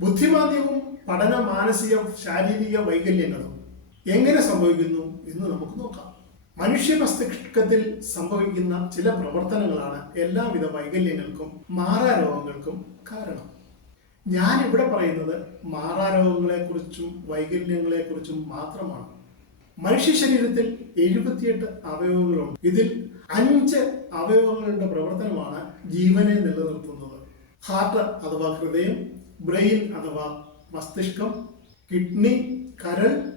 ബുദ്ധിമാന്ദ്യവും പഠന മാനസിക ശാരീരിക വൈകല്യങ്ങളും എങ്ങനെ സംഭവിക്കുന്നു എന്ന് നമുക്ക് നോക്കാം. മനുഷ്യ മസ്തിഷ്കത്തിൽ സംഭവിക്കുന്ന ചില പ്രവർത്തനങ്ങളാണ് എല്ലാവിധ വൈകല്യങ്ങൾക്കും മാറാരോഗങ്ങൾക്കും കാരണം. ഞാൻ ഇവിടെ പറയുന്നത് മാറാരോഗങ്ങളെക്കുറിച്ചും വൈകല്യങ്ങളെക്കുറിച്ചും മാത്രമാണ്. മനുഷ്യ ശരീരത്തിൽ എഴുപത്തിയെട്ട് അവയവങ്ങളുണ്ട്. ഇതിൽ അഞ്ച് അവയവങ്ങളുടെ പ്രവർത്തനമാണ് ജീവനെ നിലനിർത്തുന്നത്. ഹാർട്ട് അഥവാ ഹൃദയം ബ്രെയിൻ അഥവാ മസ്തിഷ്കം കിഡ്നി കരൾ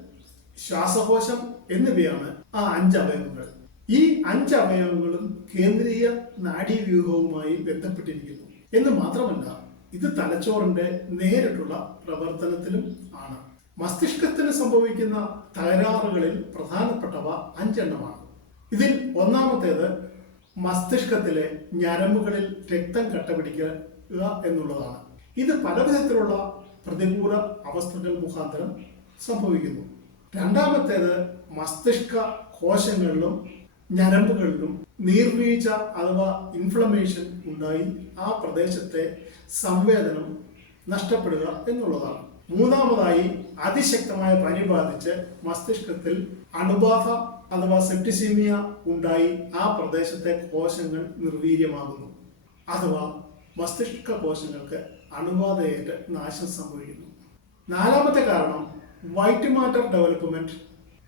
ശ്വാസകോശം എന്നിവയാണ് ആ അഞ്ച് അവയവങ്ങൾ ഈ അഞ്ച് അവയവങ്ങളും കേന്ദ്രീയ നാഡീവ്യൂഹവുമായി ബന്ധപ്പെട്ടിരിക്കുന്നു. എന്ന് മാത്രമല്ല ഇത് തലച്ചോറിന്റെ നേരിട്ടുള്ള പ്രവർത്തനത്തിലും ആണ്. മസ്തിഷ്കത്തിന് സംഭവിക്കുന്ന തകരാറുകളിൽ പ്രധാനപ്പെട്ടവ അഞ്ചെണ്ണമാണ്. ഇതിൽ ഒന്നാമത്തേത് മസ്തിഷ്കത്തിലെ ഞരമ്പുകളിൽ രക്തം കട്ടപിടിക്കുക എന്നുള്ളതാണ്. ഇത് പലവിധത്തിലുള്ള പ്രതികൂല അവസ്ഥകൾ മുഖാന്തരം സംഭവിക്കുന്നു. രണ്ടാമത്തേത് മസ്തിഷ്ക കോശങ്ങളിലും ഞരമ്പുകളിലും നീർവീഴ്ച അഥവാ ഇൻഫ്ലമേഷൻ ഉണ്ടായി ആ പ്രദേശത്തെ സംവേദനം നഷ്ടപ്പെടുക എന്നുള്ളതാണ്. മൂന്നാമതായി അതിശക്തമായ പനി ബാധിച്ച് മസ്തിഷ്കത്തിൽ അണുബാധ അഥവാ സെപ്റ്റിസീമിയ ഉണ്ടായി ആ പ്രദേശത്തെ കോശങ്ങൾ നിർവീര്യമാകുന്നു. അഥവാ മസ്തിഷ്ക കോശങ്ങൾക്ക് അണുബാധയേറ്റ് നാശം സംഭവിക്കുന്നു. നാലാമത്തെ കാരണം white matter development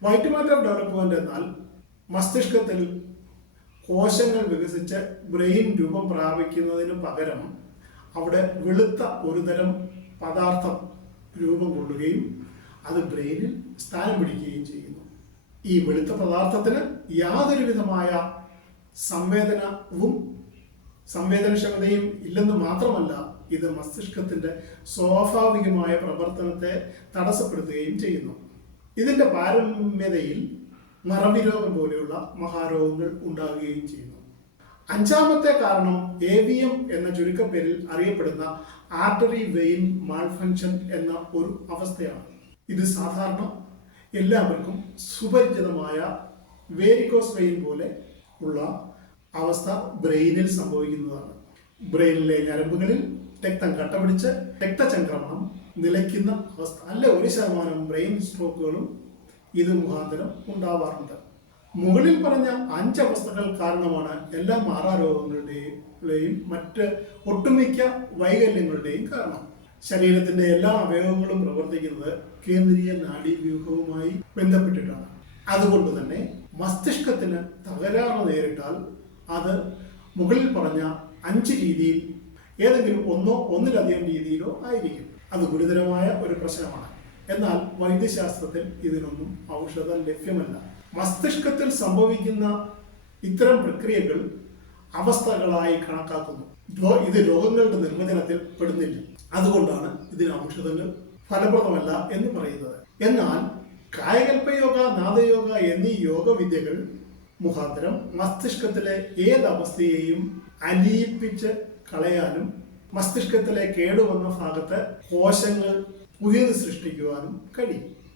white matter development എന്നാൽ മസ്തിഷ്കത്തിൽ കോശങ്ങൾ വികസിച്ച് ബ്രെയിൻ രൂപം പ്രാപിക്കുന്നതിന് പകരം അവിടെ വെളുത്ത ഒരുതരം പദാർത്ഥം രൂപം കൊള്ളുകയും അത് ബ്രെയിനിൽ സ്ഥാനം പിടിക്കുകയും ചെയ്യുന്നു. ഈ വെളുത്ത പദാർത്ഥത്തിന് യാതൊരു വിധമായ സംവേദനവും സംവേദനക്ഷമതയും ഇല്ലെന്ന് മാത്രമല്ല ഇത് മസ്തിഷ്കത്തിന്റെ സ്വാഭാവികമായ പ്രവർത്തനത്തെ തടസ്സപ്പെടുത്തുകയും ചെയ്യുന്നു. ഇതിന്റെ പാരമ്യതയിൽ മറവി രോഗം പോലെയുള്ള മഹാരോഗങ്ങൾ ഉണ്ടാകുകയും ചെയ്യുന്നു. അഞ്ചാമത്തെ കാരണം എ വി എം എന്ന ചുരുക്കപ്പേരിൽ അറിയപ്പെടുന്ന ആർട്ടറി വെയിൻ മാൾഫങ്ഷൻ എന്ന ഒരു അവസ്ഥയാണ്. ഇത് സാധാരണ എല്ലാവർക്കും സുപരിചിതമായ വേരിക്കോസ് വെയിൻ പോലെ ഉള്ള അവസ്ഥ ബ്രെയിനിൽ സംഭവിക്കുന്നതാണ്. ബ്രെയിനിലെ ഞരമ്പുകളിൽ രക്തം കട്ടപിടിച്ച് രക്തചംക്രമണം നിലയ്ക്കുന്ന അവസ്ഥ. അല്ല ഒരു ശതമാനം ബ്രെയിൻ സ്ട്രോക്കുകളും ഇത് മുഖാന്തരം ഉണ്ടാവാറുണ്ട്. മുകളിൽ പറഞ്ഞ അഞ്ച് അവസ്ഥകൾ കാരണമാണ് എല്ലാ മാറാരോഗങ്ങളുടെയും മറ്റ് ഒട്ടുമിക്ക വൈകല്യങ്ങളുടെയും കാരണം. ശരീരത്തിന്റെ എല്ലാ അവയവങ്ങളും പ്രവർത്തിക്കുന്നത് കേന്ദ്രീയ നാഡീവ്യൂഹവുമായി ബന്ധപ്പെട്ടിട്ടാണ്. അതുകൊണ്ട് തന്നെ മസ്തിഷ്കത്തിന് തകരാറ് നേരിട്ടാൽ അത് മുകളിൽ പറഞ്ഞ അഞ്ച് രീതിയിൽ ഏതെങ്കിലും ഒന്നോ ഒന്നിലധികം രീതിയിലോ ആയിരിക്കും. അത് ഗുരുതരമായ ഒരു പ്രശ്നമാണ്. എന്നാൽ വൈദ്യശാസ്ത്രത്തിൽ ഇതിനൊന്നും ഔഷധം ലഭ്യമല്ല. മസ്തിഷ്കത്തിൽ സംഭവിക്കുന്ന ഇത്തരം പ്രക്രിയകൾ അവസ്ഥകളായി കണക്കാക്കുന്നു. ഇത് രോഗങ്ങളുടെ നിർവചനത്തിൽ പെടുന്നില്ല. അതുകൊണ്ടാണ് ഇതിന് ഔഷധങ്ങൾ ഫലപ്രദമല്ല എന്ന് പറയുന്നത്. എന്നാൽ കായകൽപ്പയോഗ നാദയോഗ എന്നീ യോഗവിദ്യകൾ മുഖാന്തരം മസ്തിഷ്കത്തിലെ ഏത് അവസ്ഥയെയും അലിയിപ്പിച്ച് കളയാനും മസ്തിഷ്കത്തിലെ കേടുവന്ന ഭാഗത്ത് കോശങ്ങൾ പുതിയത് സൃഷ്ടിക്കുവാനും കഴിയും.